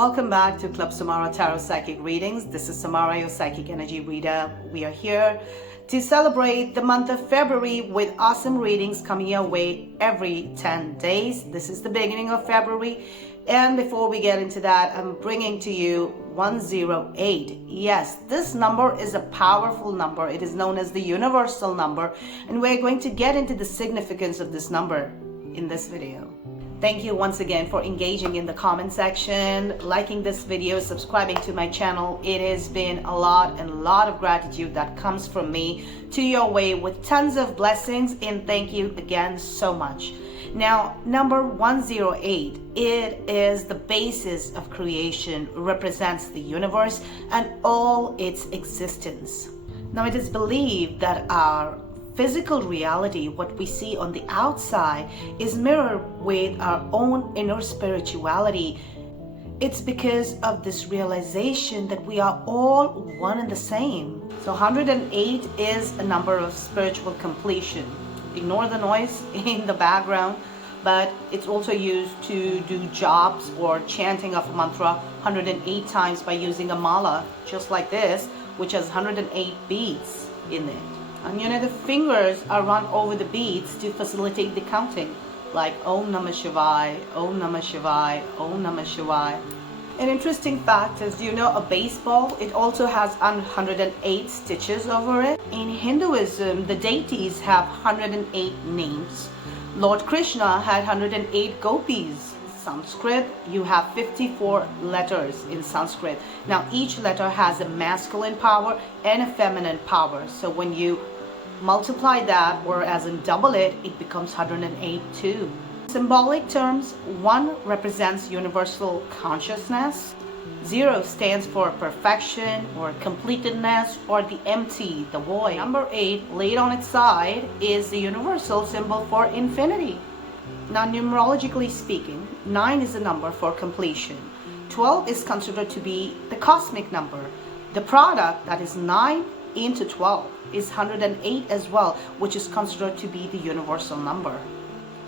Welcome back to Club Samara Tarot Psychic Readings. This is Samara, your psychic energy reader. We are here to celebrate the month of February with awesome readings coming your way every 10 days. This is the beginning of February. And before we get into that, I'm bringing to you 108. Yes, this number is a powerful number. It is known as the universal number. And we're going to get into the significance of this number in this video. Thank you once again for engaging in the comment section, liking this video, subscribing to my channel. It has been a lot of gratitude that comes from me to your way with tons of blessings, and thank you again so much. Now, number 108, it is the basis of creation, represents the universe and all its existence. Now, it is believed that our physical reality, what we see on the outside, is mirrored with our own inner spirituality. It's because of this realization that we are all one and the same. So 108 is a number of spiritual completion. Ignore the noise in the background, but it's also used to do jobs or chanting of a mantra 108 times by using a mala, just like this, which has 108 beads in it. And the fingers are run over the beads to facilitate the counting, like Om Namah Shivaya, Om Namah Shivaya, Om Namah Shivaya. An interesting fact is, a baseball, it also has 108 stitches over it. In Hinduism, the deities have 108 names. Lord Krishna had 108 gopis. Sanskrit, you have 54 letters in Sanskrit. Now each letter has a masculine power and a feminine power. So when you multiply that, or as in double it, it becomes 108 too. Symbolic terms, 1 represents universal consciousness. 0 stands for perfection or completedness or the empty, the void. Number 8, laid on its side, is the universal symbol for infinity. Now, numerologically speaking, 9 is a number for completion. 12 is considered to be the cosmic number. The product, that is 9 into 12, is 108 as well, which is considered to be the universal number.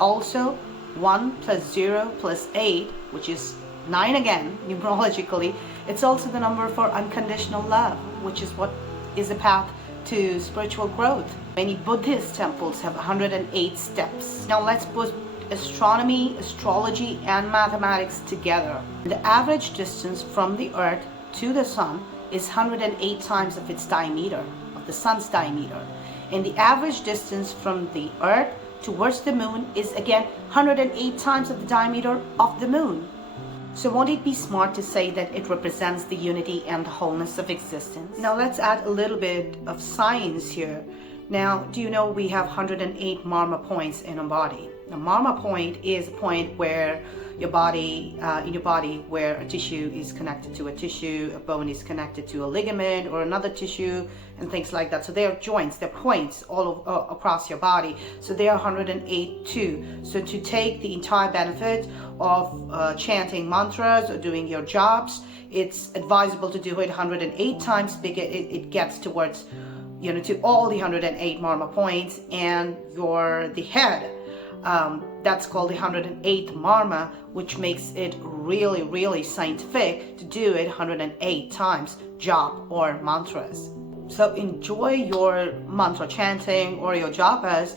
Also, 1 plus 0 plus 8, which is 9 again, numerologically, it's also the number for unconditional love, which is what is a path to spiritual growth. Many Buddhist temples have 108 steps. Now let's put astronomy, astrology, and mathematics together. The average distance from the Earth to the Sun is 108 times of its diameter, of the Sun's diameter. And the average distance from the Earth towards the Moon is again 108 times of the diameter of the Moon. So won't it be smart to say that it represents the unity and the wholeness of existence? Now let's add a little bit of science here. Now, do you know we have 108 marma points in our body? A marma point is a point where your body, in your body, where a tissue is connected to a tissue, a bone is connected to a ligament or another tissue, and things like that. So they are joints, they're points all across your body. So they are 108 too. So to take the entire benefit of chanting mantras or doing your jobs, it's advisable to do it 108 times because it gets towards, to all the 108 marma points, and the head. That's called the 108th marma, which makes it really scientific to do it 108 times, japa or mantras. So enjoy your mantra chanting or your japas.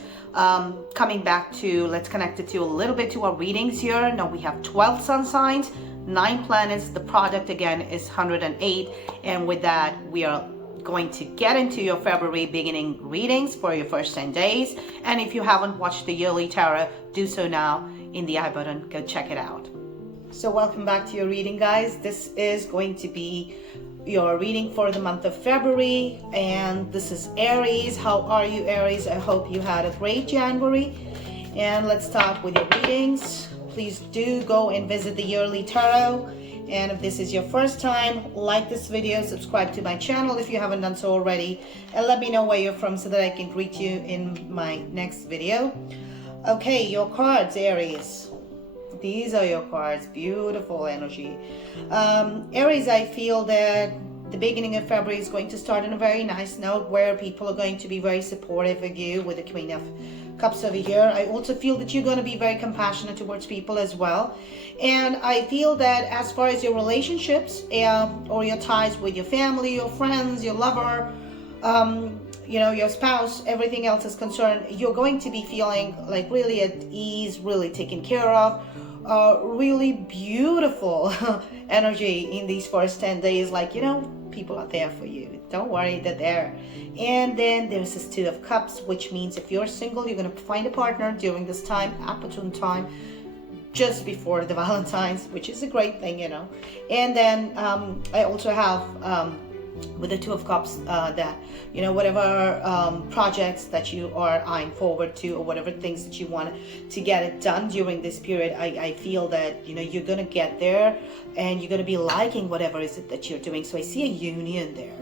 Coming back to, let's connect it to a little bit to our readings here. Now we have 12 sun signs, 9 planets. The product again is 108, and with that we are going to get into your February beginning readings for your first 10 days. And if you haven't watched the yearly tarot, do so now in the I button. Go check it out. So welcome back to your reading, guys. This is going to be your reading for the month of February, and this is Aries. How are you, Aries? I hope you had a great January. And let's start with your readings. Please do go and visit the yearly tarot. And if this is your first time, like this video, subscribe to my channel if you haven't done so already, and let me know where you're from so that I can greet you in my next video. Okay, your cards, Aries. These are your cards. Beautiful energy. Aries, I feel that The beginning of February is going to start on a very nice note where people are going to be very supportive of you with the Queen of Cups over here. I also feel that you're going to be very compassionate towards people as well. And I feel that as far as your relationships or your ties with your family, your friends, your lover, you know, your spouse, everything else is concerned, you're going to be feeling like really at ease, really taken care of. Really beautiful energy in these first 10 days, like, you know, people are there for you, don't worry, they're there. And then there's this Two of Cups, which means if you're single, you're going to find a partner during this time, opportune time, just before the Valentine's, which is a great thing, you know. And then I also have with the Two of Cups that, you know, whatever projects that you are eyeing forward to, or whatever things that you want to get it done during this period, I feel that, you know, you're gonna get there and you're gonna be liking whatever is it that you're doing. So I see a union there.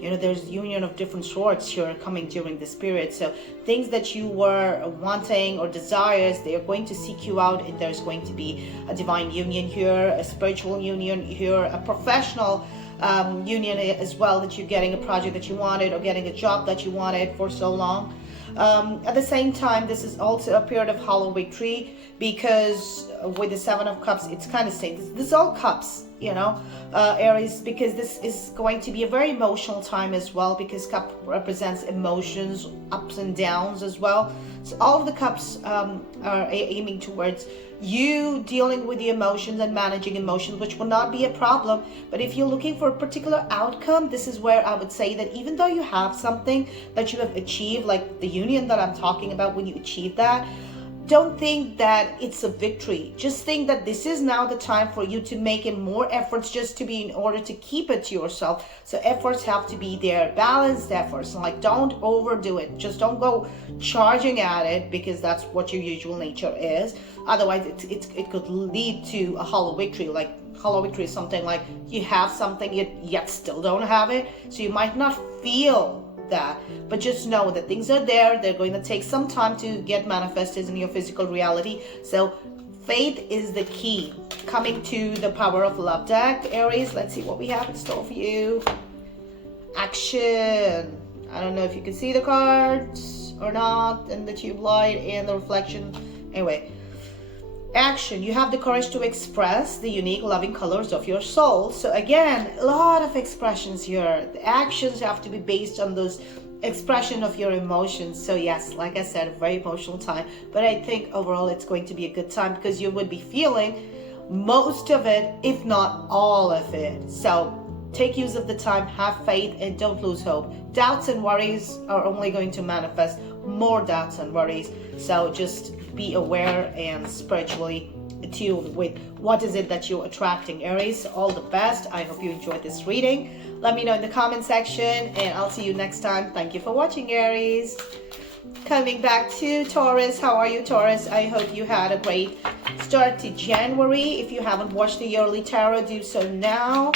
You know, there's union of different sorts here coming during this period. So things that you were wanting or desires, they are going to seek you out, and there's going to be a divine union here, a spiritual union here, a professional union as well, that you're getting a project that you wanted or getting a job that you wanted for so long. At the same time, this is also a period of hollow victory, because with the Seven of Cups, it's kind of saying this is all cups, you know, Aries, because this is going to be a very emotional time as well, because cup represents emotions, ups and downs as well. So all of the cups are aiming towards you dealing with the emotions and managing emotions, which will not be a problem. But if you're looking for a particular outcome, this is where I would say that even though you have something that you have achieved, like the union that I'm talking about, when you achieve that, don't think that it's a victory. Just think that this is now the time for you to make in more efforts just to be in order to keep it to yourself. So efforts have to be there, balanced efforts. Like, don't overdo it. Just don't go charging at it, because that's what your usual nature is. Otherwise, it could lead to a hollow victory. Like, hollow victory is something like you have something yet still don't have it. So you might not feel that, but just know that things are there. They're going to take some time to get manifested in your physical reality. So faith is the key. Coming to the Power of Love deck, Aries, let's see what we have in store for you. Action. I don't know if you can see the cards or not, and the tube light and the reflection. Anyway, action. You have the courage to express the unique loving colors of your soul. So again, a lot of expressions here. The actions have to be based on those expression of your emotions. So yes, like I said, a very emotional time, but I think overall it's going to be a good time, because you would be feeling most of it, if not all of it. So take use of the time, have faith, and don't lose hope. Doubts and worries are only going to manifest more doubts and worries. So just be aware and spiritually attuned with what is it that you're attracting, Aries. All the best. I hope you enjoyed this reading. Let me know in the comment section, and I'll see you next time. Thank you for watching, Aries. Coming back to Taurus. How are you, Taurus? I hope you had a great start to January. If you haven't watched the yearly tarot, do so now.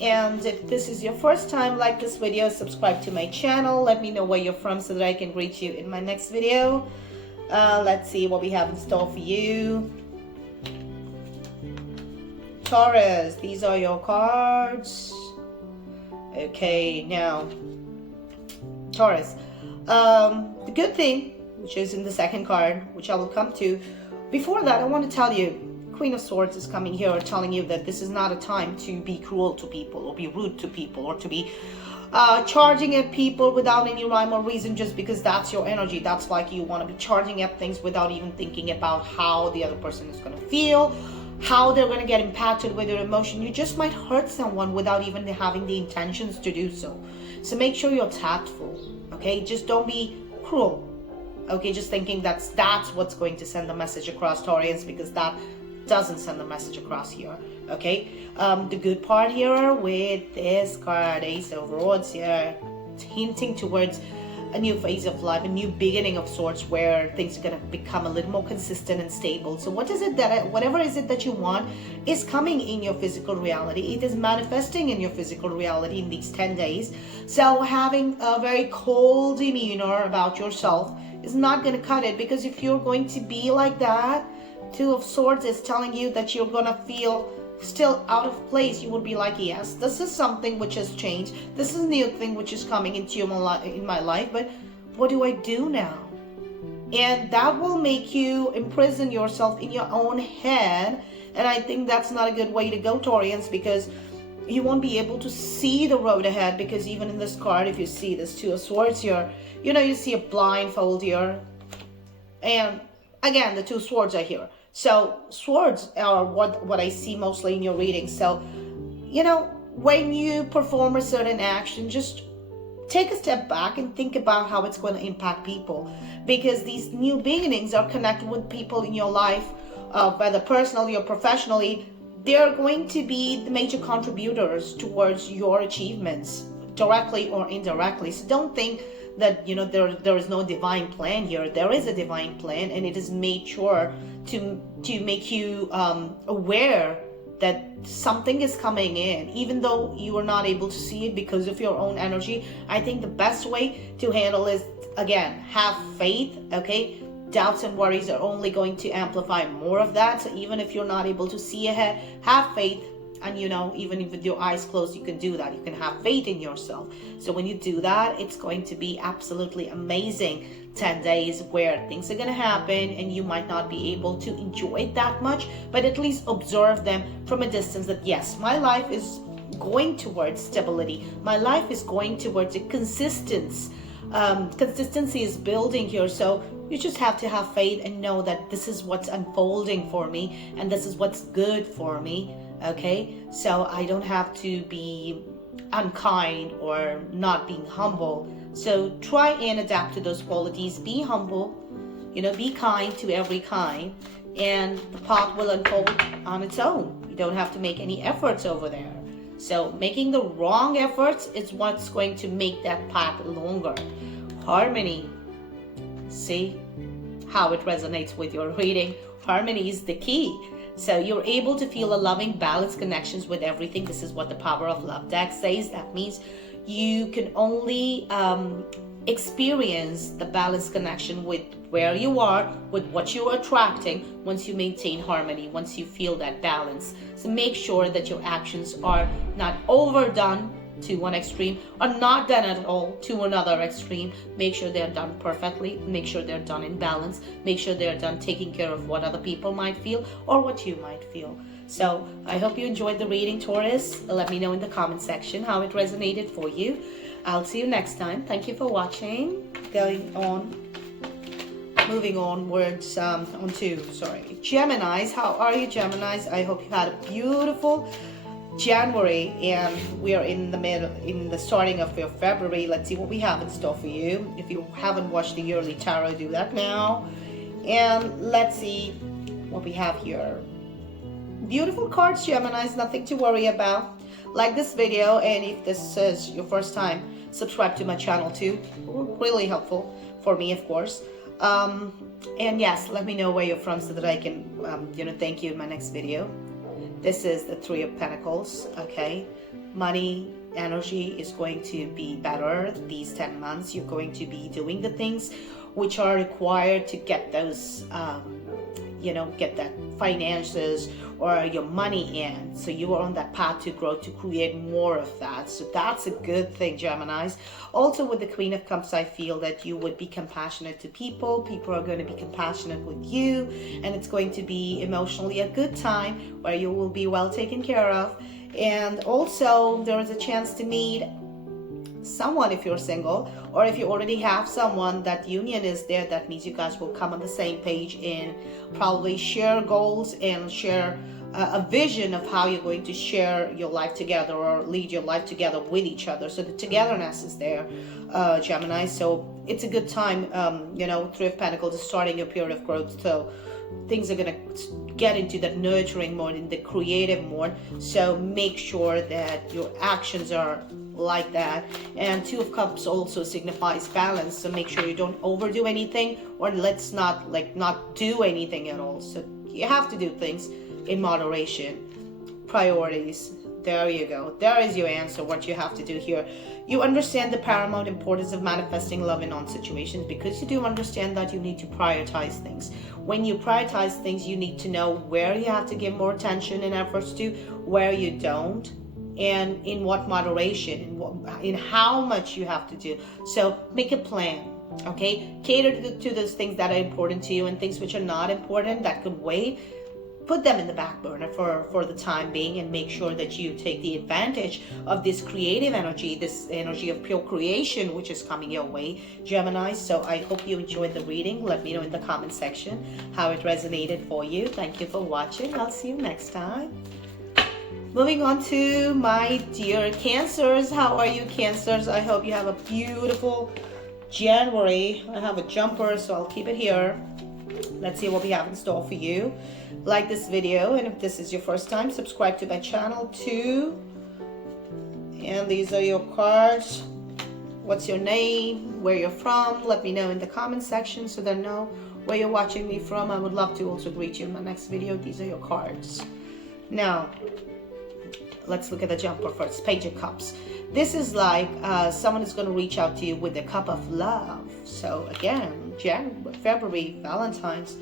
And if this is your first time, like this video, subscribe to my channel. Let me know where you're from so that I can greet you in my next video. Let's see what we have in store for you. Taurus, these are your cards. Okay, now, Taurus, the good thing, which is in the second card, which I will come to. Before that, I want to tell you, Queen of Swords is coming here telling you that this is not a time to be cruel to people, or be rude to people, or to be charging at people without any rhyme or reason, just because that's your energy. That's like you want to be charging at things without even thinking about how the other person is going to feel, how they're going to get impacted with your emotion. You just might hurt someone without even having the intentions to do so. So make sure you're tactful, okay? Just don't be cruel, okay? Just thinking that's what's going to send the message across, Taurians, because that doesn't send the message across here, okay? The good part here with this card, Ace of Swords here, hinting towards a new phase of life, a new beginning of sorts, where things are going to become a little more consistent and stable. So what is it that, whatever is it that you want is coming in your physical reality. It is manifesting in your physical reality in these 10 days. So having a very cold demeanor about yourself is not going to cut it, because if you're going to be like that, Two of Swords is telling you that you're going to feel still out of place, you would be like, yes, this is something which has changed. This is a new thing which is coming into my life, but what do I do now? And that will make you imprison yourself in your own head. And I think that's not a good way to go, Taurians, because you won't be able to see the road ahead. Because even in this card, if you see this Two of Swords here, you see a blindfold here. And again, the Two Swords are here. So swords are what I see mostly in your reading. So, when you perform a certain action, just take a step back and think about how it's going to impact people. Because these new beginnings are connected with people in your life, whether personally or professionally. They're going to be the major contributors towards your achievements, directly or indirectly. So don't think that there is no divine plan here. There is a divine plan, and it is made sure to make you aware that something is coming in, even though you are not able to see it because of your own energy. I think the best way to handle is, again, have faith. Okay, doubts and worries are only going to amplify more of that. So even if you're not able to see ahead, have faith. And even with your eyes closed, you can do that. You can have faith in yourself. So when you do that, it's going to be absolutely amazing 10 days where things are going to happen, and you might not be able to enjoy it that much, but at least observe them from a distance, that yes, my life is going towards stability. My life is going towards a consistency is building here. So you just have to have faith and know that this is what's unfolding for me, and this is what's good for me. Okay, so I don't have to be unkind or not being humble. So try and adapt to those qualities. Be humble, be kind to every kind, and the path will unfold on its own. You don't have to make any efforts over there. So making the wrong efforts is what's going to make that path longer. Harmony. See how it resonates with your reading. Harmony is the key. So you're able to feel a loving, balanced connections with everything. This is what the Power of Love deck says. That means you can only experience the balanced connection with where you are, with what you're attracting, once you maintain harmony, once you feel that balance. So make sure that your actions are not overdone to one extreme, or not done at all to another extreme. Make sure they're done perfectly. Make sure they're done in balance. Make sure they're done taking care of what other people might feel or what you might feel. So I hope you enjoyed the reading, Taurus. Let me know in the comment section how it resonated for you. I'll see you next time. Thank you for watching. Moving onwards onto Geminis. How are you, Geminis? I hope you had a beautiful January, and we are in the starting of your February. Let's see what we have in store for you. If you haven't watched the yearly tarot, do that now. And let's see what we have here. Beautiful cards, Geminis, nothing to worry about. Like this video, and if this is your first time, subscribe to my channel too. Really helpful for me, of course. And yes, let me know where you're from so that I can thank you in my next video. This is the Three of Pentacles. Okay, money energy is going to be better these 10 months. You're going to be doing the things which are required to get those get that finances or your money in. So you are on that path to grow, to create more of that. So that's a good thing, Geminis. Also with the Queen of Cups, I feel that you would be compassionate to people. People are going to be compassionate with you, and it's going to be emotionally a good time where you will be well taken care of. And also there is a chance to meet someone if you're single, or if you already have someone, that union is there. That means you guys will come on the same page and probably share goals and share a vision of how you're going to share your life together or lead your life together with each other. So the togetherness is there, Gemini. So it's a good time. Three of Pentacles is starting your period of growth. So things are going to get into that nurturing mode, in the creative mode. So make sure that your actions are like that. And Two of Cups also signifies balance. So make sure you don't overdo anything, or let's not do anything at all. So you have to do things in moderation. Priorities. There you go. There is your answer, what you have to do here. You understand the paramount importance of manifesting love in all situations, because you do understand that you need to prioritize things. When you prioritize things, you need to know where you have to give more attention and efforts to, where you don't, and in what moderation, in how much you have to do. So make a plan. Okay, cater to those things that are important to you, and things which are not important, that could wait, put them in the back burner for the time being, and make sure that you take the advantage of this creative energy, this energy of pure creation, which is coming your way, Gemini. So I hope you enjoyed the reading. Let me know in the comment section how it resonated for you. Thank you for watching. I'll see you next time. Moving on to my dear Cancers. How are you, Cancers? I hope you have a beautiful January. I have a jumper, so I'll keep it here. Let's see what we have in store for you. Like this video, and if this is your first time, subscribe to my channel too. And these are your cards. What's your name? Where you're from? Let me know in the comment section so that I know where you're watching me from. I would love to also greet you in my next video. These are your cards. Now, let's look at the jumper first. Page of Cups. This is like someone is going to reach out to you with a cup of love. So again, January, February, Valentine's.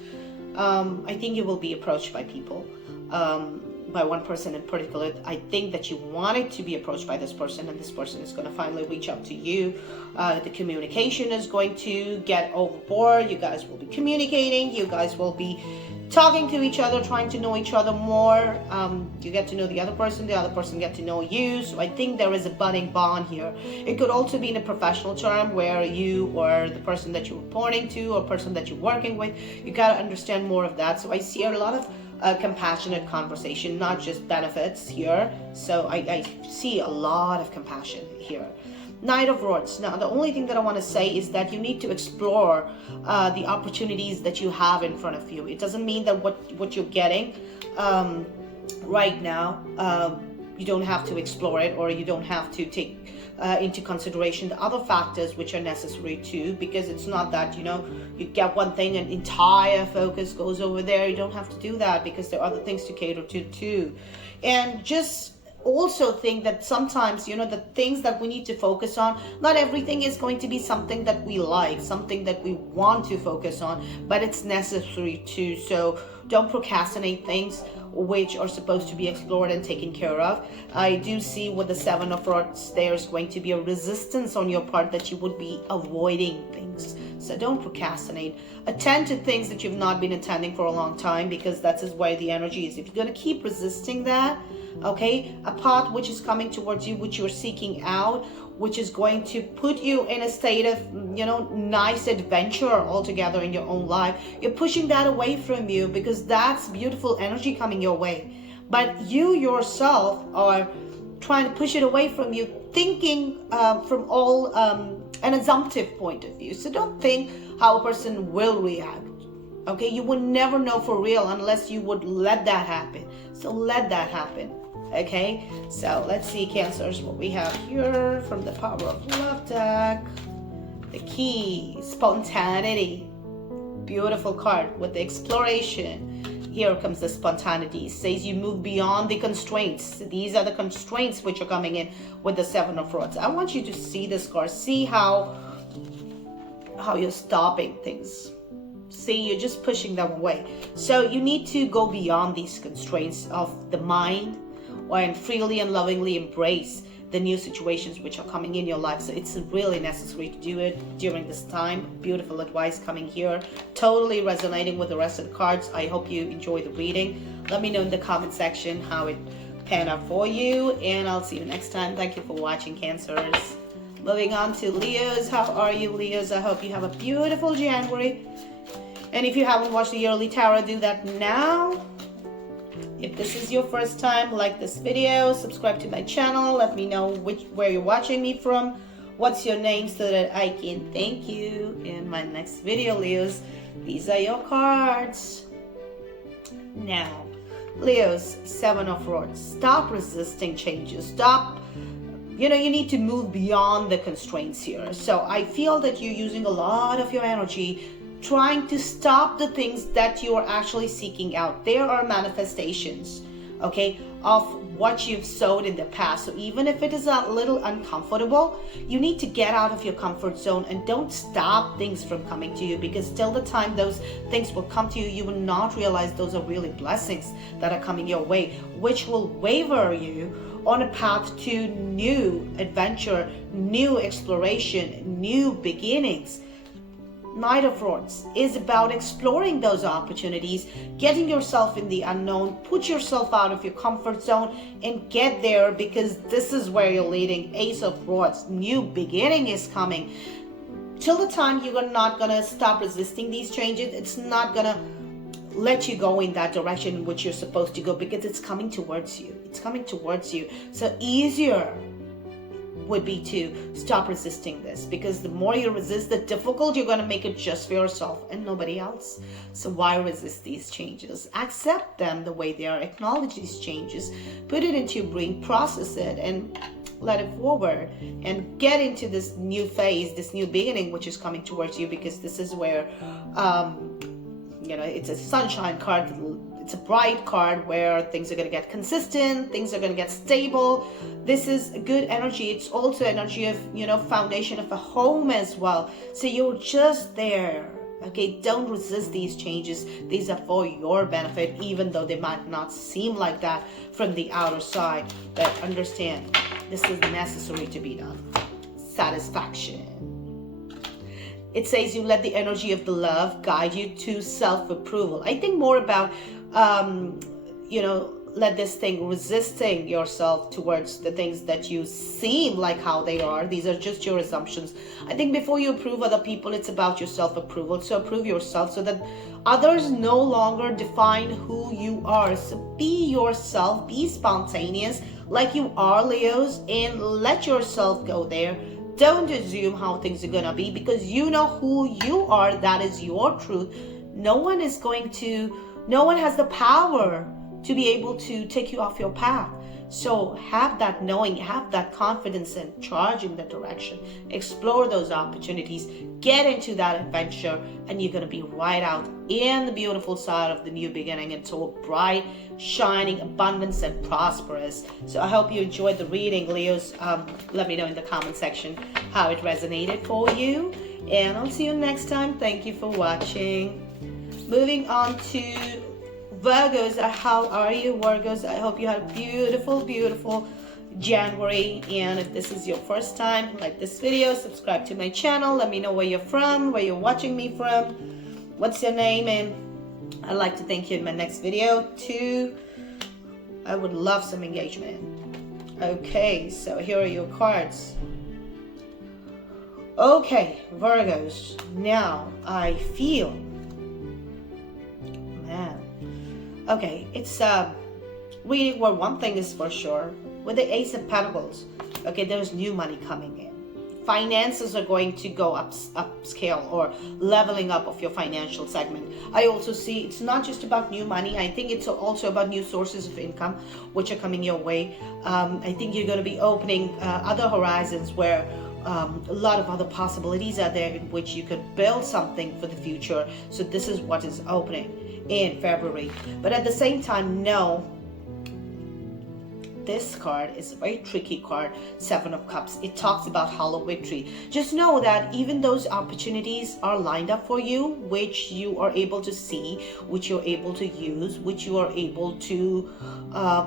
I think you will be approached by people, by one person in particular. I think that you wanted to be approached by this person, and this person is going to finally reach out to you. The communication is going to get overboard. You guys will be communicating. You guys will be talking to each other, trying to know each other more. You get to know the other person get to know you. So I think there is a budding bond here. It could also be in a professional term, where you or the person that you're reporting to, or person that you're working with, you got to understand more of that. So I see a lot of compassionate conversation, not just benefits here. So I see a lot of compassion here. Knight of Rods. Now, the only thing that I want to say is that you need to explore the opportunities that you have in front of you. It doesn't mean that what you're getting right now, you don't have to explore it, or you don't have to take into consideration the other factors which are necessary too, because it's not that, you get one thing and entire focus goes over there. You don't have to do that, because there are other things to cater to too. And just also think that sometimes, the things that we need to focus on, not everything is going to be something that we like, something that we want to focus on, but it's necessary too. So don't procrastinate things which are supposed to be explored and taken care of. I do see with the Seven of Rods, there's going to be a resistance on your part that you would be avoiding things. So don't procrastinate. Attend to things that you've not been attending for a long time, because that is where the energy is. If you're going to keep resisting that, okay, a path which is coming towards you, which you're seeking out, which is going to put you in a state of, nice adventure altogether in your own life, you're pushing that away from you, because that's beautiful energy coming your way. But you yourself are trying to push it away from you, thinking from all an assumptive point of view. So don't think how a person will react. Okay, you would never know for real unless you would let that happen. So let that happen. Okay, so let's see, Cancers, what we have here from the Power of Love deck. The key, spontaneity. Beautiful card with the exploration. Here comes the spontaneity. It says you move beyond the constraints. These are the constraints which are coming in with the Seven of Rods. I want you to see this card. See how you're stopping things. See, you're just pushing them away. So you need to go beyond these constraints of the mind, and freely and lovingly embrace the new situations which are coming in your life. So it's really necessary to do it during this time. Beautiful advice coming here, totally resonating with the rest of the cards. I hope you enjoy the reading. Let me know in the comment section how it panned out for you, and I'll see you next time. Thank you for watching, Cancers. Moving on to Leos. How are you, Leos? I hope you have a beautiful January. And if you haven't watched the yearly tarot, do that now. If this is your first time, like this video, subscribe to my channel. Let me know where you're watching me from. What's your name, so that I can thank you in my next video, Leos. These are your cards. Now, Leos, Seven of Rods. Stop resisting changes. Stop. You need to move beyond the constraints here. So I feel that you're using a lot of your energy trying to stop the things that you are actually seeking out. There are manifestations, okay, of what you've sowed in the past. So even if it is a little uncomfortable, you need to get out of your comfort zone and don't stop things from coming to you, because till the time those things will come to you, you will not realize those are really blessings that are coming your way, which will waver you on a path to new adventure, new exploration, new beginnings. Knight of Swords is about exploring those opportunities, getting yourself in the unknown, put yourself out of your comfort zone and get there, because this is where you're leading. Ace of Swords, new beginning is coming. Till the time you're not gonna stop resisting these changes, it's not gonna let you go in that direction in which you're supposed to go, because it's coming towards you. It's coming towards you. So easier would be to stop resisting this, because the more you resist, the difficult you're going to make it just for yourself and nobody else. So why resist these changes? Accept them the way they are. Acknowledge these changes, put it into your brain, process it, and let it forward, and get into this new phase, this new beginning which is coming towards you, because this is where it's a sunshine card. It's a bright card where things are going to get consistent, things are going to get stable. This is a good energy. It's also energy of, foundation of a home as well. So you're just there. Okay, don't resist these changes. These are for your benefit, even though they might not seem like that from the outer side. But understand, this is necessary to be done. Satisfaction. It says you let the energy of the love guide you to self-approval. I think more about, let this thing resisting yourself towards the things that you seem like how they are. These are just your assumptions. I think before you approve other people, it's about your self-approval. So approve yourself so that others no longer define who you are. So be yourself, be spontaneous like you are, Leos, and let yourself go there. Don't assume how things are going to be, because you know who you are. That is your truth. No one has the power to be able to take you off your path. So have that knowing, have that confidence, and charge in that direction. Explore those opportunities, get into that adventure, and you're going to be right out in the beautiful side of the new beginning. It's all bright, shining, abundance, and prosperous. So I hope you enjoyed the reading, Leos. Let me know in the comment section how it resonated for you, and I'll see you next time. Thank you for watching. Moving on to Virgos. How are you, Virgos? I hope you had a beautiful January. And if this is your first time, like this video, subscribe to my channel. Let me know where you're from, where you're watching me from, what's your name, and I'd like to thank you in my next video too. I would love some engagement. Okay, so here are your cards. Okay, Virgos. Now I feel, man. Okay, it's really, well, one thing is for sure, with the Ace of Pentacles, okay, there's new money coming in. Finances are going to go upscale or leveling up of your financial segment. I also see it's not just about new money. I think it's also about new sources of income which are coming your way. I think you're going to be opening other horizons where a lot of other possibilities are there in which you could build something for the future. So this is what is opening in February. But at the same time, no, this card is a very tricky card, Seven of Cups. It talks about hollow victory. Just know that even those opportunities are lined up for you, which you are able to see, which you're able to use, which you are able to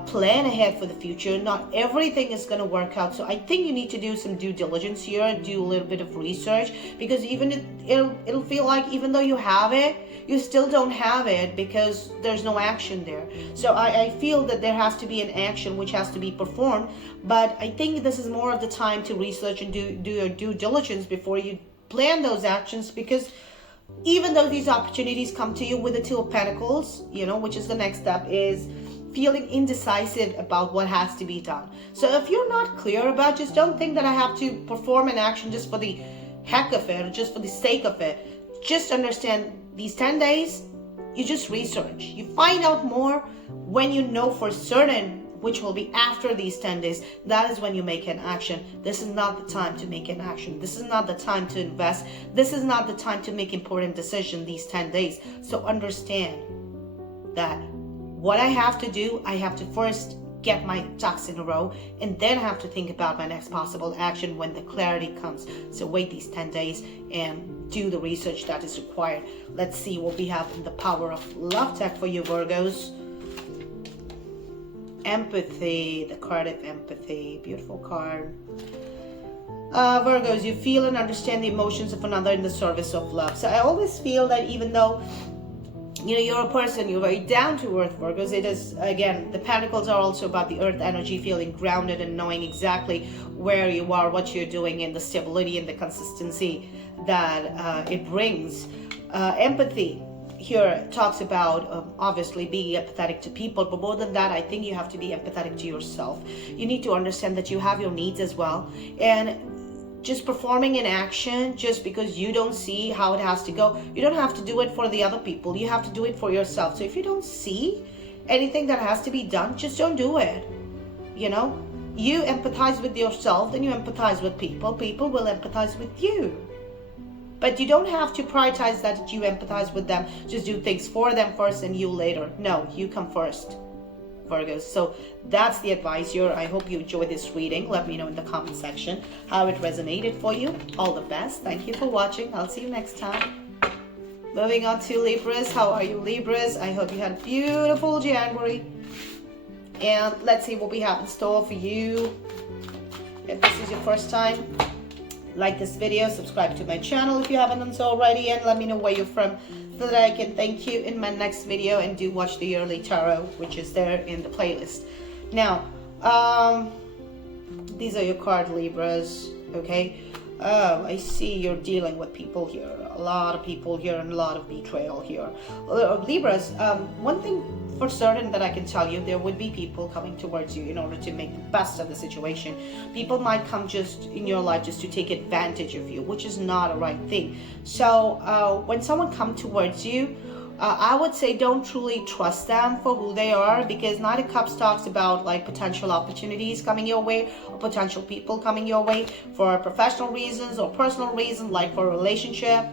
plan ahead for the future. Not everything is going to work out. So I think you need to do some due diligence here and do a little bit of research, because even it'll feel like even though you have it, you still don't have it because there's no action there. So I feel that there has to be an action which has to be performed, but I think this is more of the time to research and do your due diligence before you plan those actions, because even though these opportunities come to you with the Two of Pentacles, which is the next step, is feeling indecisive about what has to be done. So if you're not clear about, just don't think that I have to perform an action just for the heck of it or just for the sake of it. Just understand these 10 days, you just research. You find out more when you know for certain, which will be after these 10 days. That is when you make an action. This is not the time to make an action. This is not the time to invest. This is not the time to make important decisions these 10 days. So understand that what I have to do, I have to first get my ducks in a row, and then I have to think about my next possible action when the clarity comes. So wait these 10 days and do the research that is required. Let's see what we have in the power of love deck for you, Virgos. Empathy, the card of empathy, beautiful card. Virgos, you feel and understand the emotions of another in the service of love. So I always feel that even though you're a person, you're very down to earth, Virgos, it is, again, the pentacles are also about the earth energy, feeling grounded and knowing exactly where you are, what you're doing, and the stability and the consistency that it brings. Empathy here talks about obviously being empathetic to people, but more than that, I think you have to be empathetic to yourself. You need to understand that you have your needs as well, and just performing an action just because you don't see how it has to go, you don't have to do it for the other people, you have to do it for yourself. So if you don't see anything that has to be done, just don't do it. You empathize with yourself, then you empathize with people will empathize with you. But you don't have to prioritize that you empathize with them. Just do things for them first and you later. No, you come first, Virgos. So that's the advice here. I hope you enjoyed this reading. Let me know in the comment section how it resonated for you. All the best. Thank you for watching. I'll see you next time. Moving on to Libras. How are you, Libras? I hope you had a beautiful January. And let's see what we have in store for you. If this is your first time, like this video, subscribe to my channel if you haven't done so already, and let me know where you're from so that I can thank you in my next video. And do watch the yearly tarot, which is there in the playlist. Now, these are your card, Libras. Okay, I see you're dealing with people here, a lot of people here, and a lot of betrayal here. Libras, one thing for certain that I can tell you, there would be people coming towards you in order to make the best of the situation. People might come just in your life just to take advantage of you, which is not a right thing. So when someone comes towards you, I would say don't truly trust them for who they are, because Knight of Cups talks about like potential opportunities coming your way, or potential people coming your way for professional reasons or personal reasons, like for a relationship.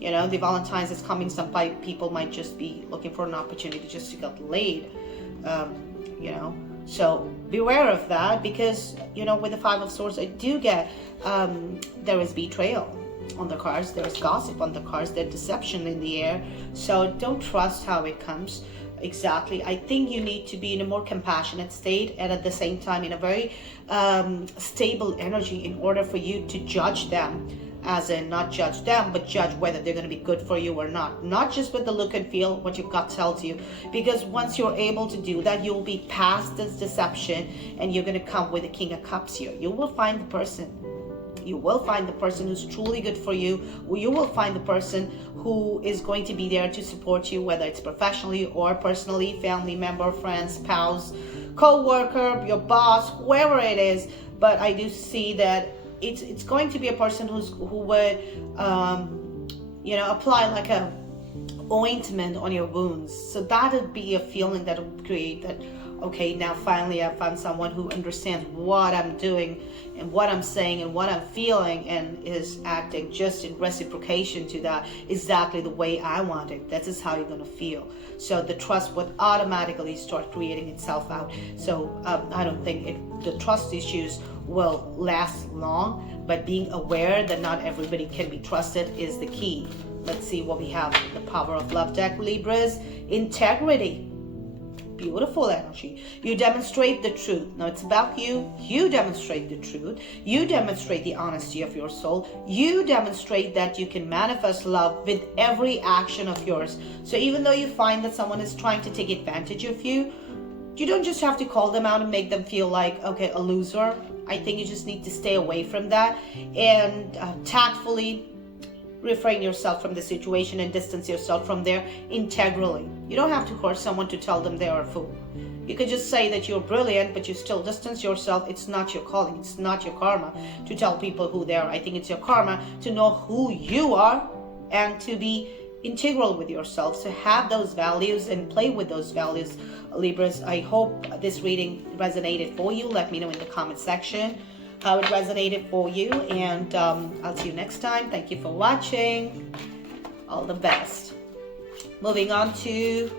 The Valentine's is coming. Some people might just be looking for an opportunity just to get laid. So beware of that, because with the Five of Swords, I do get there is betrayal on the cards, there's gossip on the cards, there's deception in the air. So don't trust how it comes exactly. I think you need to be in a more compassionate state, and at the same time in a very stable energy, in order for you to judge them. As in, not judge them, but judge whether they're going to be good for you or not. Not just with the look and feel, what your gut tells you. Because once you're able to do that, you'll be past this deception, and you're going to come with the King of Cups here. You will find the person. You will find the person who's truly good for you. You will find the person who is going to be there to support you, whether it's professionally or personally, family member, friend, spouse, co-worker, your boss, whoever it is. But I do see that it's going to be a person who would apply like a ointment on your wounds. So that would be a feeling that would create that, okay, now finally I found someone who understands what I'm doing and what I'm saying and what I'm feeling, and is acting just in reciprocation to that, exactly the way I want it. That is how you're going to feel. So the trust would automatically start creating itself out. So I don't think the trust issues will last long, but being aware that not everybody can be trusted is the key. Let's see what we have. The power of love deck, Libras. Integrity. Beautiful energy. You demonstrate the truth. Now it's about you. You demonstrate the truth. You demonstrate the honesty of your soul. You demonstrate that you can manifest love with every action of yours. So even though you find that someone is trying to take advantage of you, you don't just have to call them out and make them feel like, okay, a loser. I think you just need to stay away from that and tactfully refrain yourself from the situation and distance yourself from there integrally. You don't have to hurt someone to tell them they are a fool. You could just say that you're brilliant, but you still distance yourself. It's not your calling. It's not your karma to tell people who they are. I think it's your karma to know who you are and to be integral with yourself. So have those values and play with those values, Libras. I hope this reading resonated for you. Let me know in the comment section how it resonated for you, and I'll see you next time. Thank you for watching. All the best. Moving on to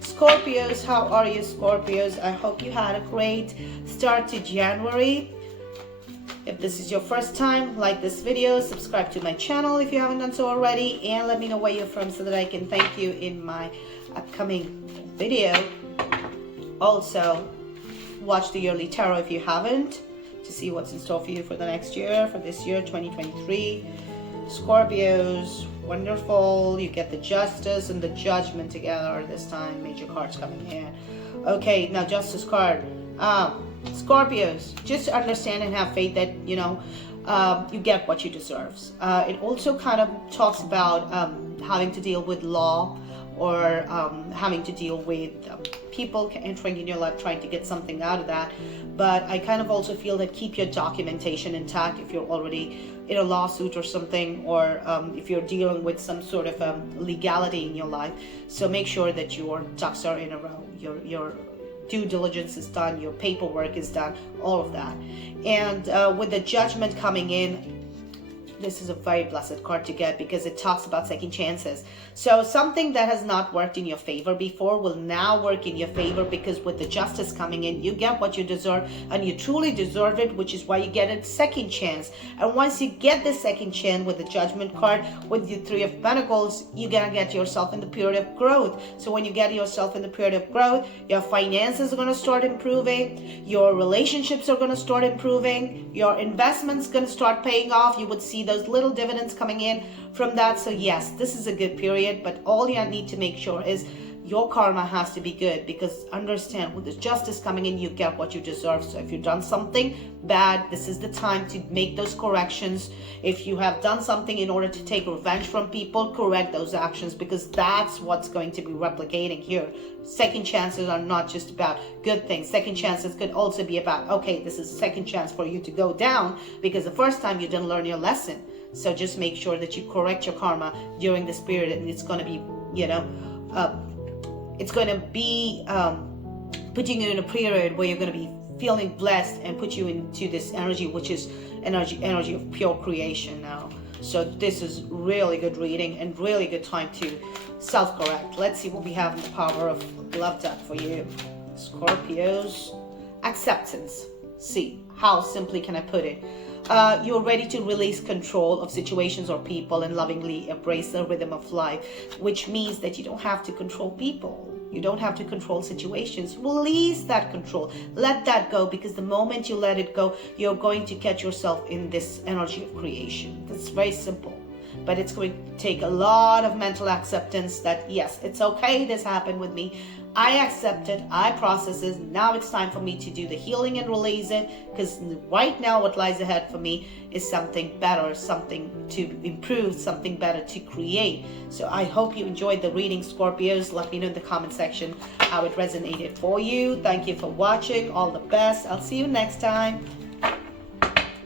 Scorpios. How are you, Scorpios? I hope you had a great start to January. If this is your first time, like this video, subscribe to my channel if you haven't done so already, and let me know where you're from so that I can thank you in my upcoming video. Also, watch the yearly tarot if you haven't, to see what's in store for you for the next year, for this year, 2023. Scorpios, wonderful. You get the Justice and the Judgment together this time. Major cards coming in. Okay, now Justice card. Scorpios, just understand and have faith that, you get what you deserve. It also kind of talks about having to deal with law, or having to deal with people entering in your life trying to get something out of that. But I kind of also feel that keep your documentation intact if you're already in a lawsuit or something, or if you're dealing with some sort of legality in your life. So make sure that your ducks are in a row, your due diligence is done, your paperwork is done, all of that. And with the Judgment coming in, this is a very blessed card to get because it talks about second chances. So something that has not worked in your favor before will now work in your favor, because with the Justice coming in, you get what you deserve, and you truly deserve it, which is why you get a second chance. And once you get the second chance with the Judgment card, with the Three of Pentacles, you're gonna get yourself in the period of growth. So when you get yourself in the period of growth, your finances are gonna start improving, your relationships are gonna start improving, your investments gonna start paying off. You would see those little dividends coming in from that. So yes, this is a good period, but all you need to make sure is your karma has to be good, because understand, with the Justice coming in, you get what you deserve. So if you've done something bad, this is the time to make those corrections. If you have done something in order to take revenge from people, correct those actions, because that's what's going to be replicating here. Second chances are not just about good things. Second chances could also be about, okay, this is a second chance for you to go down because the first time you didn't learn your lesson. So just make sure that you correct your karma during this period, and it's going to be, it's going to be putting you in a period where you're going to be feeling blessed and put you into this energy, which is energy of pure creation now. So this is really good reading and really good time to self-correct. Let's see what we have in the power of love deck for you, Scorpios. Acceptance. See, how simply can I put it? You're ready to release control of situations or people and lovingly embrace the rhythm of life, which means that you don't have to control people. You don't have to control situations. Release that control. Let that go, because the moment you let it go, you're going to catch yourself in this energy of creation. It's very simple, but it's going to take a lot of mental acceptance that, yes, it's okay, this happened with me. I accept it, I process it. Now it's time for me to do the healing and release it, because right now what lies ahead for me is something better, something to improve, something better to create. So I hope you enjoyed the reading, Scorpios. Let me know in the comment section how it resonated for you. Thank you for watching. All the best. I'll see you next time.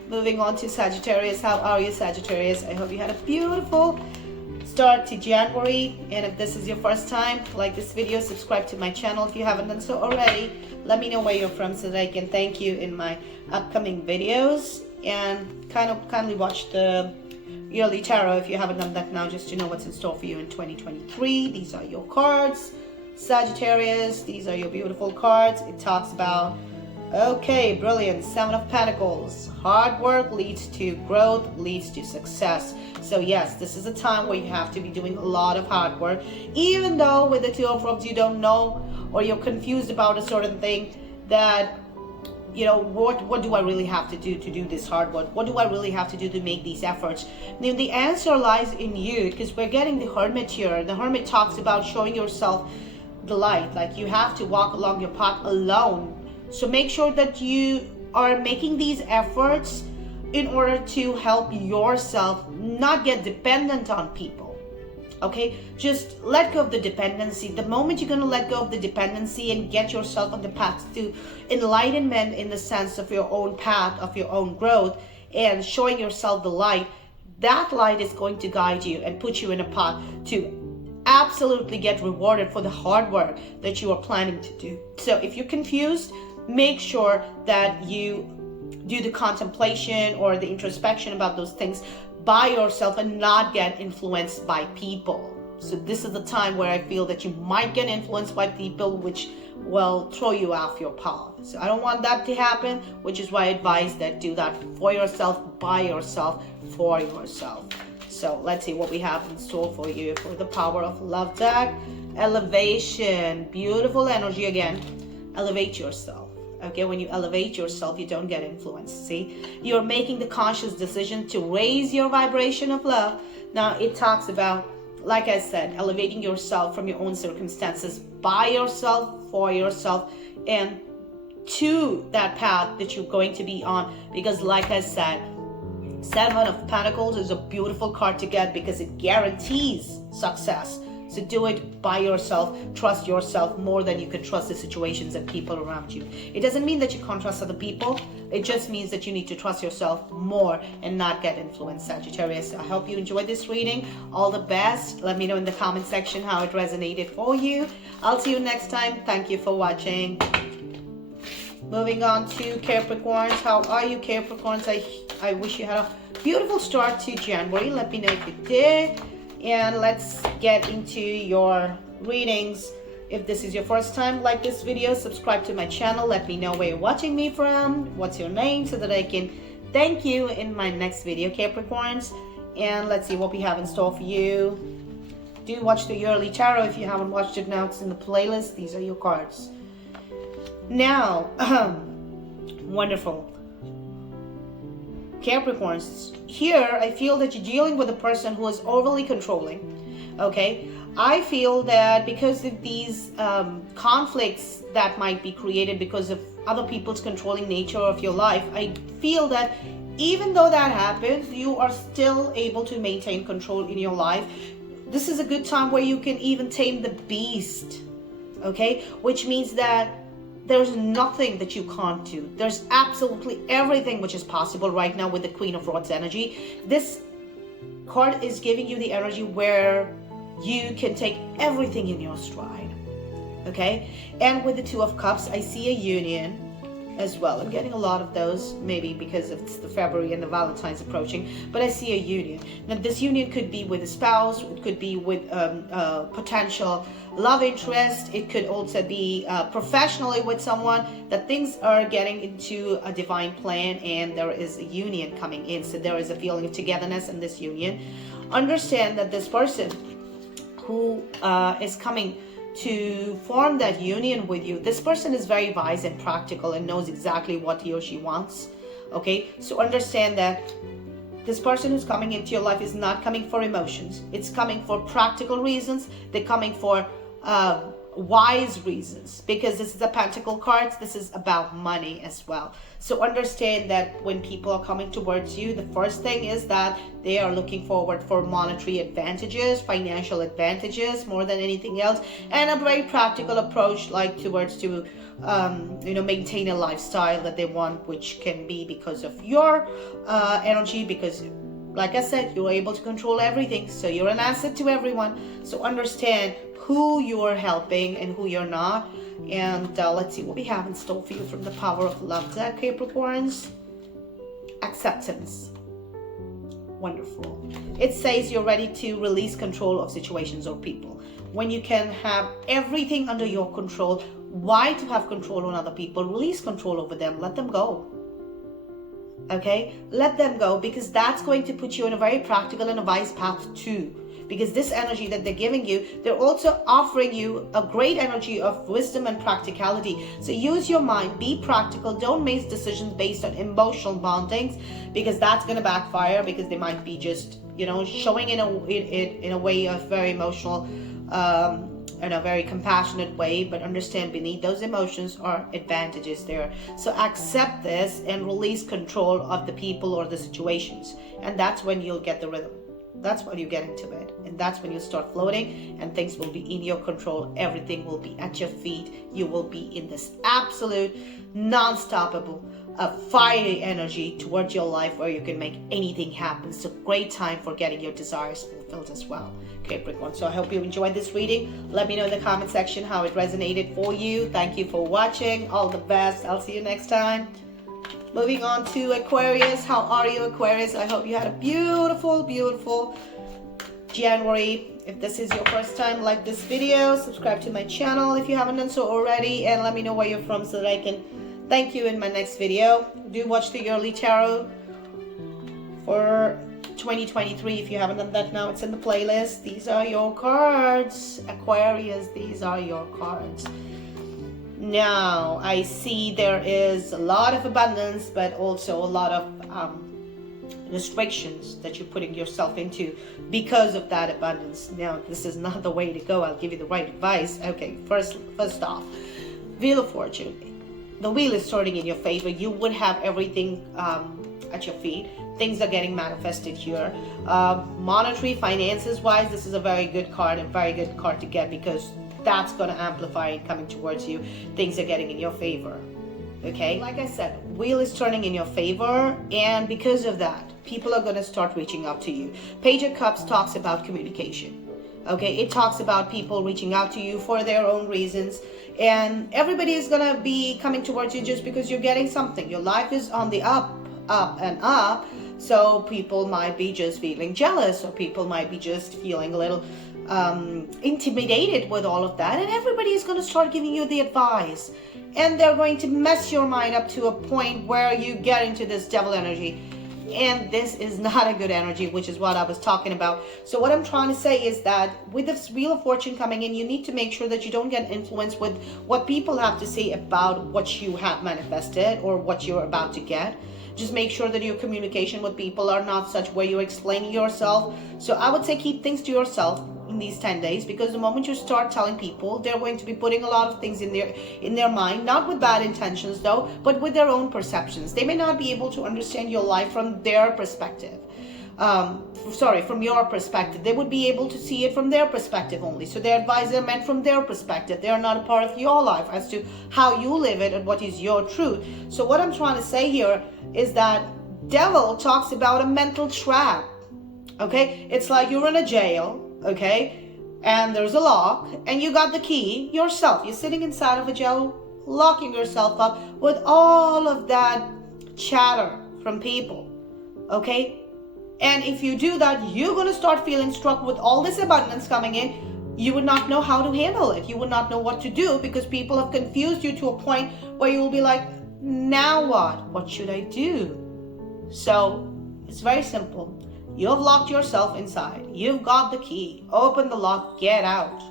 Moving on to Sagittarius. How are you, Sagittarius? I hope you had a beautiful start to January. And if this is your first time, like this video, subscribe to my channel if you haven't done so already. Let me know where you're from so that I can thank you in my upcoming videos, and kindly watch the yearly tarot if you haven't done that now, just to know what's in store for you in 2023. These are your cards, Sagittarius. These are your beautiful cards. It talks about, okay, brilliant, Seven of Pentacles. Hard work leads to growth, leads to success. So yes, this is a time where you have to be doing a lot of hard work, even though with the Two of Cups you don't know, or you're confused about a certain thing, that, what do I really have to do this hard work? What do I really have to do to make these efforts? Now the answer lies in you, because we're getting the Hermit here. The Hermit talks about showing yourself the light, like you have to walk along your path alone. So make sure that you are making these efforts in order to help yourself not get dependent on people. Okay, just let go of the dependency. The moment you're going to let go of the dependency and get yourself on the path to enlightenment, in the sense of your own path, of your own growth, and showing yourself the light, that light is going to guide you and put you in a path to absolutely get rewarded for the hard work that you are planning to do. So if you're confused, make sure that you do the contemplation or the introspection about those things by yourself and not get influenced by people. So this is the time where I feel that you might get influenced by people which will throw you off your path. So I don't want that to happen, which is why I advise that do that for yourself, by yourself, for yourself. So let's see what we have in store for you for the Power of Love deck. Elevation, beautiful energy again. Elevate yourself. Okay, when you elevate yourself, you don't get influenced. See, you're making the conscious decision to raise your vibration of love. Now it talks about, like I said, elevating yourself from your own circumstances, by yourself, for yourself, and to that path that you're going to be on. Because like I said, Seven of Pentacles is a beautiful card to get because it guarantees success. So do it by yourself. Trust yourself more than you can trust the situations and people around you. It doesn't mean that you can't trust other people. It just means that you need to trust yourself more and not get influenced, Sagittarius. I hope you enjoyed this reading. All the best. Let me know in the comment section how it resonated for you. I'll see you next time. Thank you for watching. Moving on to Capricorns. How are you, Capricorns? I wish you had a beautiful start to January. Let me know if you did. And let's get into your readings. If this is your first time, like this video, subscribe to my channel. Let me know where you're watching me from, what's your name, so that I can thank you in my next video, Capricorns. And let's see what we have in store for you. Do watch the yearly tarot if you haven't watched it. Now it's in the playlist. These are your cards. Now, wonderful. Capricorns, here I feel that you're dealing with a person who is overly controlling. Okay, I feel that because of these conflicts that might be created because of other people's controlling nature of your life, I feel that even though that happens, you are still able to maintain control in your life. This is a good time where you can even tame the beast. Okay, which means that there's nothing that you can't do. There's absolutely everything which is possible right now with the Queen of Rods energy. This card is giving you the energy where you can take everything in your stride. Okay? And with the Two of Cups, I see a union as well. I'm getting a lot of those, maybe because it's the February and the Valentine's approaching, but I see a union. Now this union could be with a spouse, it could be with potential love interest, it could also be professionally with someone, that things are getting into a divine plan and there is a union coming in. So there is a feeling of togetherness in this union. Understand that this person who is coming to form that union with you, this person is very wise and practical and knows exactly what he or she wants. Okay, so understand that this person who's coming into your life is not coming for emotions. It's coming for practical reasons. They're coming for wise reasons, because this is the Pentacle cards. This is about money as well. So understand that when people are coming towards you, the first thing is that they are looking forward for monetary advantages, financial advantages more than anything else, and a very practical approach, like towards to maintain a lifestyle that they want, which can be because of your energy, because like I said, you're able to control everything, so you're an asset to everyone. So understand who you are helping and who you're not. And let's see what we have in store for you from the Power of Love deck, Capricorns. Acceptance. Wonderful. It says you're ready to release control of situations or people. When you can have everything under your control, why to have control on other people? Release control over them. Let them go. Okay? Let them go, because that's going to put you in a very practical and a wise path too. Because this energy that they're giving you, they're also offering you a great energy of wisdom and practicality. So use your mind, be practical, don't make decisions based on emotional bondings, because that's going to backfire, because they might be just, showing in a way of very emotional, in a very compassionate way, but understand beneath those emotions are advantages there. So accept this and release control of the people or the situations, and that's when you'll get the rhythm. That's when you get into it, and that's when you start floating and things will be in your control. Everything will be at your feet. You will be in this absolute non-stoppable fiery energy towards your life where you can make anything happen. It's a great time for getting your desires fulfilled as well, Capricorn. So I hope you enjoyed this reading. Let me know in the comment section how it resonated for you. Thank you for watching. All the best. I'll see you next time. Moving on to Aquarius. How are you, Aquarius? I hope you had a beautiful, beautiful January. If this is your first time, like this video, subscribe to my channel if you haven't done so already, and let me know where you're from so that I can thank you in my next video. Do watch the yearly tarot for 2023 if you haven't done that now. It's in the playlist. These are your cards, Aquarius. These are your cards. Now I see there is a lot of abundance, but also a lot of restrictions that you're putting yourself into because of that abundance. Now this is not the way to go. I'll give you the right advice. Okay, first off, Wheel of Fortune. The wheel is turning in your favor. You would have everything at your feet. Things are getting manifested here. Monetary, finances wise, this is a very good card, a very good card to get, because that's going to amplify and coming towards you. Things are getting in your favor. Okay, like I said, wheel is turning in your favor, and because of that, people are going to start reaching out to you. Page of Cups talks about communication. Okay, it talks about people reaching out to you for their own reasons, and everybody is going to be coming towards you just because you're getting something. Your life is on the up and up, so people might be just feeling jealous, or people might be just feeling a little intimidated with all of that, and everybody is going to start giving you the advice, and they're going to mess your mind up to a point where you get into this devil energy, and this is not a good energy, which is what I was talking about. So what I'm trying to say is that with this Wheel of Fortune coming in, you need to make sure that you don't get influenced with what people have to say about what you have manifested or what you're about to get. Just make sure that your communication with people are not such where you're explaining yourself. So I would say keep things to yourself in these 10 days, because the moment you start telling people, they're going to be putting a lot of things in their mind, not with bad intentions though, but with their own perceptions. They may not be able to understand your life from their perspective. From your perspective. They would be able to see it from their perspective only. So their advice are meant from their perspective. They are not a part of your life as to how you live it and what is your truth. So what I'm trying to say here is that devil talks about a mental trap. Okay, it's like you're in a jail, okay, and there's a lock, and you got the key yourself. You're sitting inside of a jail, locking yourself up with all of that chatter from people, okay? And if you do that, you're going to start feeling struck with all this abundance coming in. You would not know how to handle it. You would not know what to do, because people have confused you to a point where you will be like, now what? What should I do? So it's very simple. You have locked yourself inside. You've got the key. Open the lock. Get out.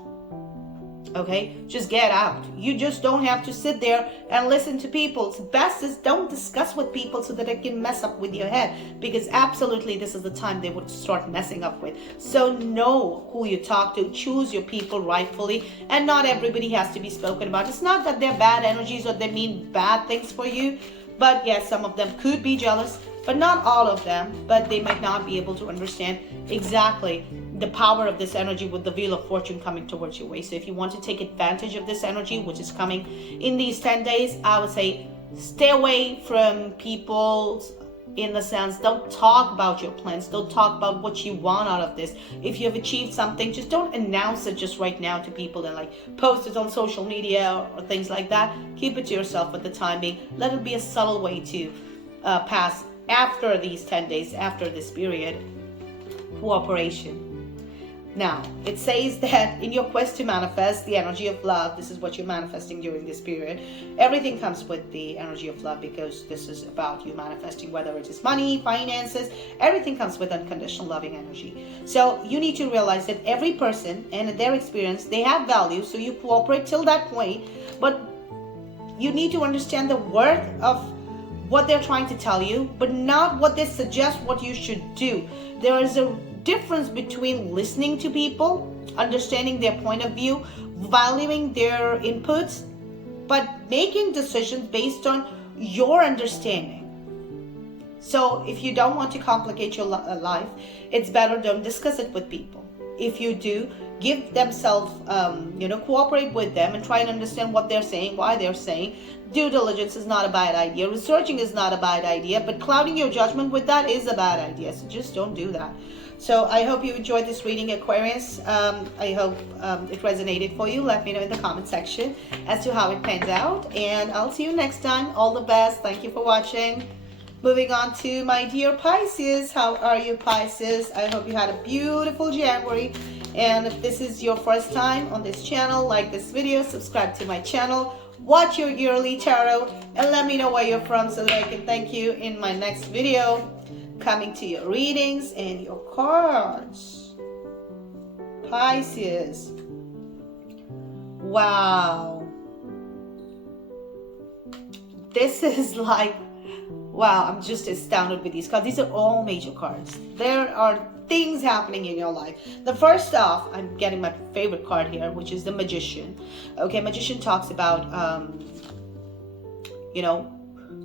Okay? Just get out. You just don't have to sit there and listen to people. It's best is don't discuss with people so that it can mess up with your head, because absolutely this is the time they would start messing up with. So know who you talk to. Choose your people rightfully, and not everybody has to be spoken about. It's not that they're bad energies or they mean bad things for you, but yes, some of them could be jealous, but not all of them. But they might not be able to understand exactly the power of this energy with the Wheel of Fortune coming towards your way. So if you want to take advantage of this energy, which is coming in these 10 days, I would say stay away from people, in the sense, don't talk about your plans. Don't talk about what you want out of this. If you have achieved something, just don't announce it just right now to people and like post it on social media or things like that. Keep it to yourself for the time being. Let it be a subtle way to pass after these 10 days, after this period. Cooperation. Now, it says that in your quest to manifest the energy of love, this is what you're manifesting during this period. Everything comes with the energy of love, because this is about you manifesting, whether it is money, finances, everything comes with unconditional loving energy. So you need to realize that every person and their experience, they have value, so you cooperate till that point, but you need to understand the worth of what they're trying to tell you, but not what they suggest what you should do. There is a difference between listening to people, understanding their point of view, valuing their inputs, but making decisions based on your understanding. So if you don't want to complicate your life, it's better don't discuss it with people. If you do, give themselves, cooperate with them and try and understand what they're saying, why they're saying. Due diligence is not a bad idea. Researching is not a bad idea, but clouding your judgment with that is a bad idea. So just don't do that. So I hope you enjoyed this reading, Aquarius. I hope it resonated for you. Let me know in the comment section as to how it pans out. And I'll see you next time. All the best. Thank you for watching. Moving on to my dear Pisces. How are you, Pisces? I hope you had a beautiful January. And if this is your first time on this channel, like this video, subscribe to my channel, watch your yearly tarot, and let me know where you're from so that I can thank you in my next video. Coming to your readings and your cards. Pisces. Wow. This is like, wow, I'm just astounded with these cards. These are all major cards. There are things happening in your life. The first off, I'm getting my favorite card here, which is the Magician. Okay, Magician talks about,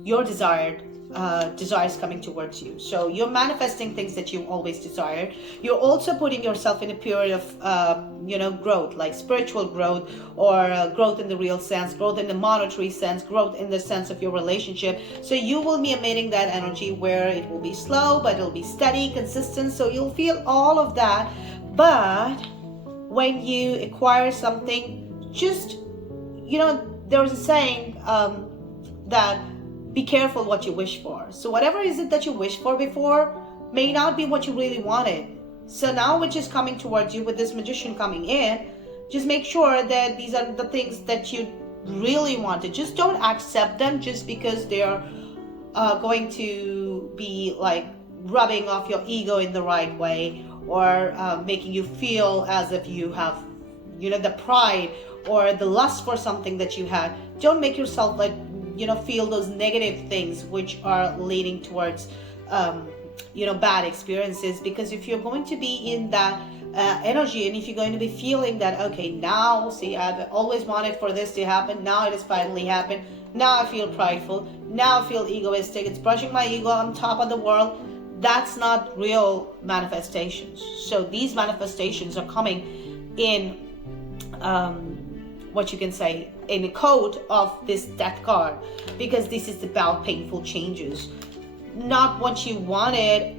your desires coming towards you. So you're manifesting things that you always desired. You're also putting yourself in a period of, growth, like spiritual growth, or growth in the real sense, growth in the monetary sense, growth in the sense of your relationship. So you will be emitting that energy where it will be slow, but it'll be steady, consistent. So you'll feel all of that. But when you acquire something, just, there's a saying that be careful what you wish for. So whatever is it that you wished for before may not be what you really wanted. So now, which is coming towards you with this Magician coming in, just make sure that these are the things that you really wanted. Just don't accept them just because they're going to be like rubbing off your ego in the right way, or making you feel as if you have, the pride or the lust for something that you had. Don't make yourself like, feel those negative things which are leading towards, bad experiences. Because if you're going to be in that energy, and if you're going to be feeling that, okay, now, see, I've always wanted for this to happen, now it has finally happened, now I feel prideful, now I feel egoistic, it's brushing my ego on top of the world, that's not real manifestations. So these manifestations are coming in, what you can say, in the code of this death card, because this is about painful changes, not what you wanted.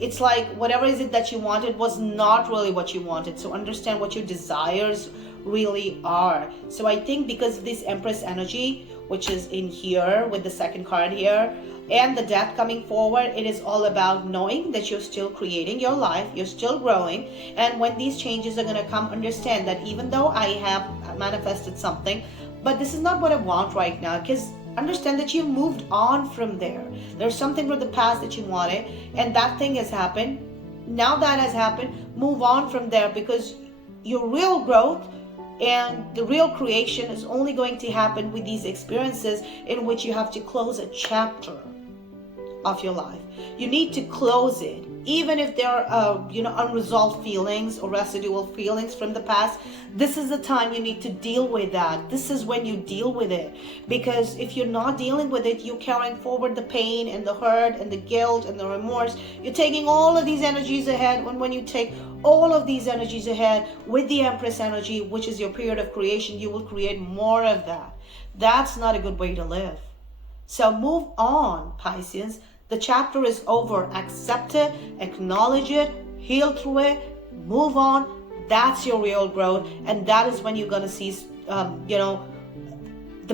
It's like whatever is it that you wanted was not really what you wanted. So understand what your desires really are. So I think because of this Empress energy, which is in here with the second card here, and the death coming forward, it is all about knowing that you're still creating your life, you're still growing. And when these changes are going to come, understand that even though I have manifested something, but this is not what I want right now, because understand that you moved on from there. There's something from the past that you wanted, and that thing has happened. Now that has happened, move on from there, because your real growth and the real creation is only going to happen with these experiences in which you have to close a chapter of your life. You need to close it, even if there are unresolved feelings or residual feelings from the past. This is the time you need to deal with that. This is when you deal with it, because if you're not dealing with it, you're carrying forward the pain and the hurt and the guilt and the remorse. You're taking all of these energies ahead. When you take all of these energies ahead with the Empress energy, which is your period of creation, you will create more of that. That's not a good way to live. So move on, Pisces. The chapter is over. Accept it, acknowledge it, heal through it, move on. That's your real growth. And that is when you're going to see, the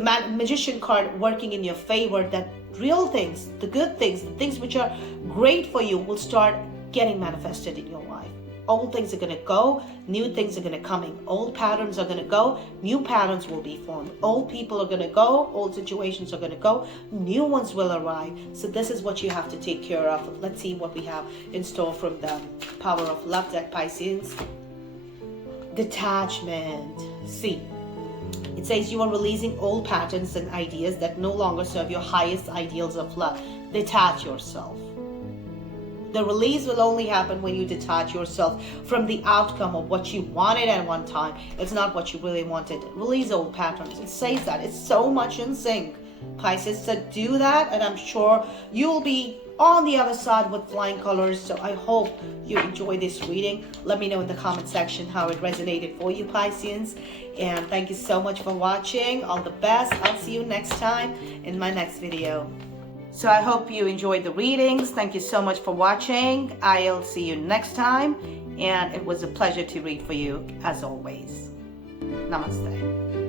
Magician card working in your favor, that real things, the good things, the things which are great for you will start getting manifested in your life. Old things are going to go, new things are going to come in. Old patterns are going to go, new patterns will be formed. Old people are going to go, old situations are going to go, new ones will arrive. So this is what you have to take care of. Let's see what we have in store from the Power of Love deck, Pisces. Detachment. See, it says you are releasing old patterns and ideas that no longer serve your highest ideals of love. Detach yourself. The release will only happen when you detach yourself from the outcome of what you wanted at one time. It's not what you really wanted. Release old patterns. It says that. It's so much in sync, Pisces. So do that, and I'm sure you'll be on the other side with flying colors. So I hope you enjoy this reading. Let me know in the comment section how it resonated for you, Pisces. And thank you so much for watching. All the best. I'll see you next time in my next video. So I hope you enjoyed the readings. Thank you so much for watching. I'll see you next time. And it was a pleasure to read for you as always. Namaste.